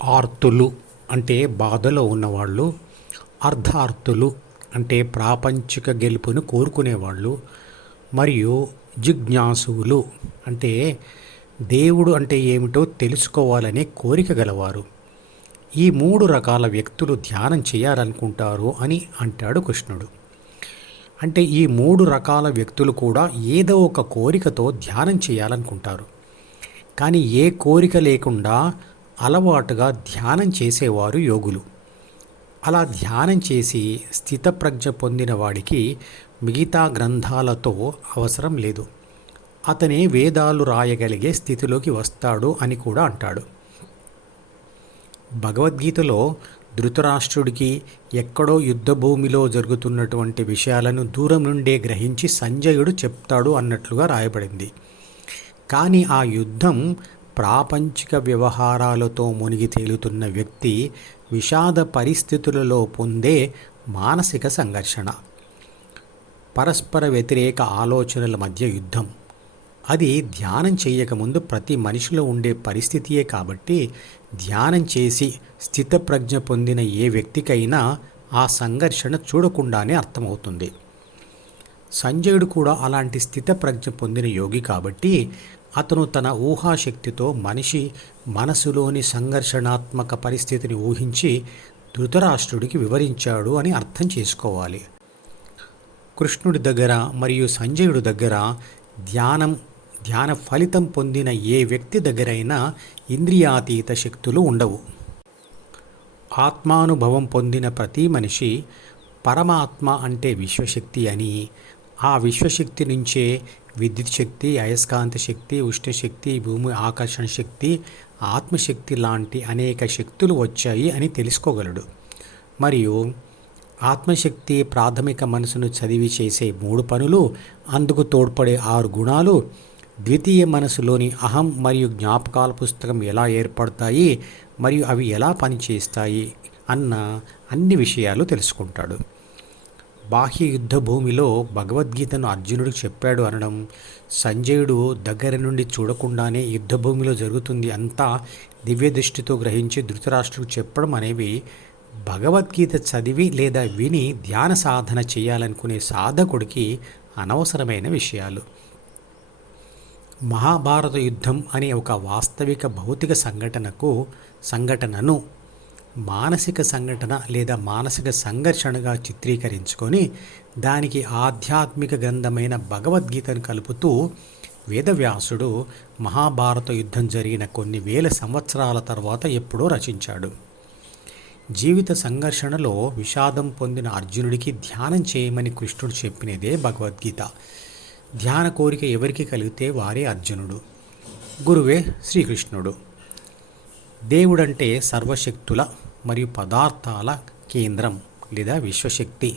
ఆర్తులు అంటే బాధలో ఉన్నవాళ్ళు, అర్ధార్థులు అంటే ప్రాపంచిక గెలుపును కోరుకునేవాళ్ళు, మరియు జిజ్ఞాసువులు అంటే దేవుడు అంటే ఏమిటో తెలుసుకోవాలనే కోరిక గలవారు. ఈ 3 రకాల వ్యక్తులు ధ్యానం చేయాలనుకుంటారు అని అంటాడు కృష్ణుడు. అంటే ఈ 3 రకాల వ్యక్తులు కూడా ఏదో ఒక కోరికతో ధ్యానం చేయాలనుకుంటారు. కానీ ఏ కోరిక లేకుండా అలవాటుగా ధ్యానం చేసేవారు యోగులు. అలా ధ్యానం చేసి స్థితప్రజ్ఞ పొందిన వాడికి మిగతా గ్రంథాలతో అవసరం లేదు. అతనే వేదాలు రాయగలిగే స్థితిలోకి వస్తాడు అని కూడా అంటాడు. భగవద్గీతలో ధృతరాష్ట్రుడికి ఎక్కడో యుద్ధభూమిలో జరుగుతున్నటువంటి విషయాలను దూరం నుండే గ్రహించి సంజయుడు చెప్తాడు అన్నట్లుగా రాయబడింది. కానీ ఆ యుద్ధం ప్రాపంచిక వ్యవహారాలతో మునిగి తేలుతున్న వ్యక్తి విషాద పరిస్థితులలో పొందే మానసిక సంఘర్షణ, పరస్పర వ్యతిరేక ఆలోచనల మధ్య యుద్ధం. అది ధ్యానం చేయకముందు ప్రతి మనిషిలో ఉండే పరిస్థితియే కాబట్టి ధ్యానం చేసి స్థితప్రజ్ఞ పొందిన ఏ వ్యక్తికైనా ఆ సంఘర్షణ చూడకుండానే అర్థమవుతుంది. సంజయుడు కూడా అలాంటి స్థితప్రజ్ఞ పొందిన యోగి కాబట్టి అతను తన ఊహాశక్తితో మనిషి మనసులోని సంఘర్షణాత్మక పరిస్థితిని ఊహించి ధృతరాష్ట్రుడికి వివరించాడు అని అర్థం చేసుకోవాలి. కృష్ణుడి దగ్గర మరియు సంజయుడి దగ్గర ధ్యాన ఫలితం పొందిన ఏ వ్యక్తి దగ్గరైనా ఇంద్రియాతీత శక్తులు ఉండవు. ఆత్మానుభవం పొందిన ప్రతి మనిషి పరమాత్మ అంటే విశ్వశక్తి అని, ఆ విశ్వశక్తి నుంచే విద్యుత్ శక్తి, అయస్కాంత శక్తి, ఉష్ణశక్తి, భూమి ఆకర్షణ శక్తి, ఆత్మశక్తి లాంటి అనేక శక్తులు వచ్చాయి అని తెలుసుకోగలడు. మరియు ఆత్మశక్తి ప్రాథమిక మనసును చదివి చేసే 3 పనులు, అందుకు తోడ్పడే 6 గుణాలు, ద్వితీయ మనసులోని అహం మరియు జ్ఞాపకాల పుస్తకం ఎలా ఏర్పడతాయి మరియు అవి ఎలా పనిచేస్తాయి అన్న అన్ని విషయాలు తెలుసుకుంటాడు. బాహ్య యుద్ధ భూమిలో భగవద్గీతను అర్జునుడు చెప్పాడు అనడం, సంజయుడు దగ్గర నుండి చూడకుండానే యుద్ధభూమిలో జరుగుతుంది అంతా దివ్య దృష్టితో గ్రహించి ధృతరాష్ట్రుడికి చెప్పడం అనేవి భగవద్గీత చదివి లేదా విని ధ్యాన సాధన చేయాలనుకునే సాధకుడికి అనవసరమైన విషయాలు. మహాభారత యుద్ధం అనే ఒక వాస్తవిక భౌతిక సంఘటనను మానసిక సంఘటన లేదా మానసిక సంఘర్షణగా చిత్రీకరించుకొని దానికి ఆధ్యాత్మిక గ్రంథమైన భగవద్గీతను కలుపుతూ వేదవ్యాసుడు మహాభారత యుద్ధం జరిగిన కొన్ని వేల సంవత్సరాల తర్వాత ఎప్పుడో రచించాడు. జీవిత సంఘర్షణలో విషాదం పొందిన అర్జునుడికి ధ్యానం చేయమని కృష్ణుడు చెప్పినదే భగవద్గీత. ధ్యాన కోరిక ఎవరికి కలిగితే వారే అర్జునుడు, గురువే శ్రీకృష్ణుడు. దేవుడంటే సర్వశక్తుల మరియు పదార్థాల కేంద్రం లేదా విశ్వశక్తి.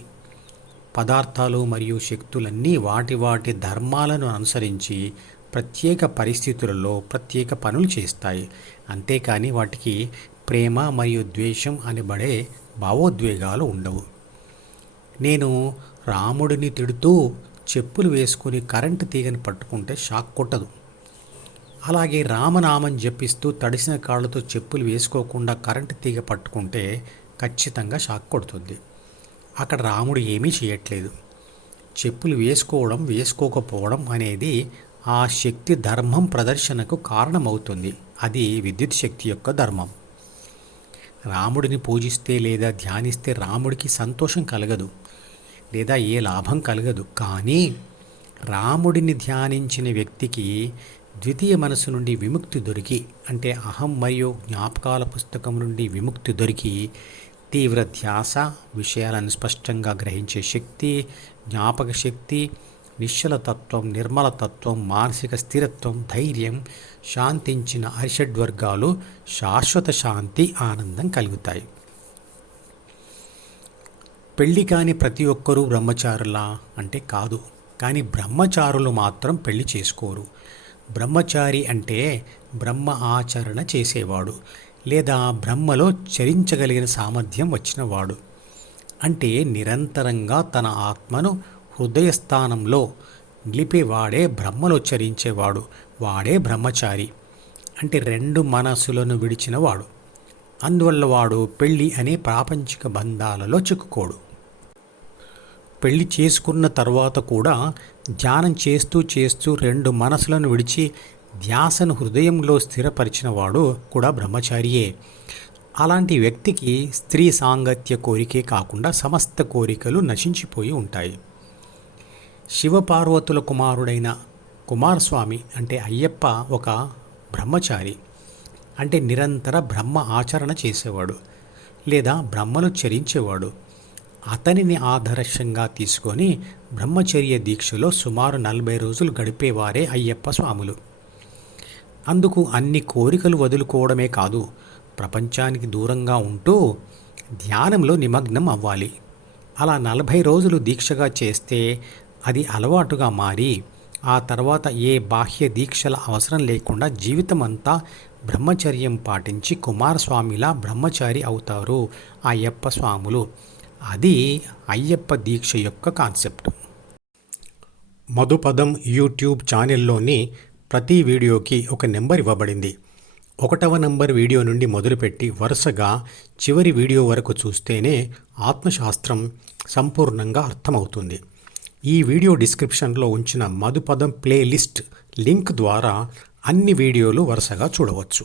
పదార్థాలు మరియు శక్తులన్నీ వాటి ధర్మాలను అనుసరించి ప్రత్యేక పరిస్థితులలో ప్రత్యేక పనులు చేస్తాయి. అంతేకాని వాటికి ప్రేమ మరియు ద్వేషం అనబడే భావోద్వేగాలు ఉండవు. నేను రాముడిని తిడుతూ చెప్పులు వేసుకుని కరెంటు తీగని పట్టుకుంటే షాక్ కొట్టదు. అలాగే రామనామం జపిస్తూ తడిసిన కాళ్ళతో చెప్పులు వేసుకోకుండా కరెంటు తీగ పట్టుకుంటే ఖచ్చితంగా షాక్ కొడుతుంది. అక్కడ రాముడు ఏమీ చేయట్లేదు. చెప్పులు వేసుకోకపోవడం అనేది ఆ శక్తి ధర్మం ప్రదర్శనకు కారణమవుతుంది. అది విద్యుత్ శక్తి యొక్క ధర్మం. రాముడిని పూజిస్తే లేదా ధ్యానిస్తే రాముడికి సంతోషం కలగదు లేదా ఏ లాభం కలగదు. కానీ రాముడిని ధ్యానించిన వ్యక్తికి ద్వితీయ మనసు నుండి విముక్తి దొరికి, అంటే అహం మరియు జ్ఞాపకాల పుస్తకం నుండి విముక్తి దొరికి తీవ్ర ధ్యాస, విషయాలను స్పష్టంగా గ్రహించే శక్తి, జ్ఞాపక శక్తి, నిశ్చలతత్వం, నిర్మలతత్వం, మానసిక స్థిరత్వం, ధైర్యం, శాంతించిన అరిషడ్వర్గాలు, శాశ్వత శాంతి, ఆనందం కలుగుతాయి. పెళ్ళి కాని ప్రతి ఒక్కరూ బ్రహ్మచారులా అంటే కాదు. కానీ బ్రహ్మచారులు మాత్రం పెళ్లి చేసుకోరు. బ్రహ్మచారి అంటే బ్రహ్మ ఆచరణ చేసేవాడు లేదా బ్రహ్మలో చరించగలిగిన సామర్థ్యం వచ్చినవాడు. అంటే నిరంతరంగా తన ఆత్మను హృదయస్థానంలో నిలిపేవాడే బ్రహ్మలో చరించేవాడు. వాడే బ్రహ్మచారి. అంటే 2 మనసులను విడిచినవాడు. అందువల్ల వాడు పెళ్ళి అనే ప్రాపంచిక బంధాలలో చిక్కుకోడు. పెళ్లి చేసుకున్న తర్వాత కూడా ధ్యానం చేస్తూ చేస్తూ రెండు మనసులను విడిచి ధ్యాసను హృదయంలో స్థిరపరిచిన వాడు కూడా బ్రహ్మచారియే. అలాంటి వ్యక్తికి స్త్రీ సాంగత్య కోరికే కాకుండా సమస్త కోరికలు నశించిపోయి ఉంటాయి. శివపార్వతుల కుమారుడైన కుమారస్వామి అంటే అయ్యప్ప ఒక బ్రహ్మచారి. అంటే నిరంతర బ్రహ్మ ఆచరణ చేసేవాడు లేదా బ్రహ్మను చరించేవాడు. అతనిని ఆదర్శంగా తీసుకొని బ్రహ్మచర్య దీక్షలో సుమారు 40 రోజులు గడిపేవారే అయ్యప్ప స్వాములు. అందుకు అన్ని కోరికలు వదులుకోవడమే కాదు, ప్రపంచానికి దూరంగా ఉంటూ ధ్యానంలో నిమగ్నం అవ్వాలి. అలా 40 రోజులు దీక్షగా చేస్తే అది అలవాటుగా మారి ఆ తర్వాత ఏ బాహ్య దీక్షల అవసరం లేకుండా జీవితమంతా బ్రహ్మచర్యం పాటించి కుమారస్వామిలా బ్రహ్మచారి అవుతారు అయ్యప్ప స్వాములు. అది అయ్యప్ప దీక్ష యొక్క కాన్సెప్ట్. మధుపదం యూట్యూబ్ ఛానల్లోని ప్రతి వీడియోకి ఒక నెంబర్ ఇవ్వబడింది. 1వ నంబర్ వీడియో నుండి మొదలుపెట్టి వరుసగా చివరి వీడియో వరకు చూస్తేనే ఆత్మశాస్త్రం సంపూర్ణంగా అర్థమవుతుంది. ఈ వీడియో డిస్క్రిప్షన్లో ఉంచిన మధుపదం ప్లేలిస్ట్ లింక్ ద్వారా అన్ని వీడియోలు వరుసగా చూడవచ్చు.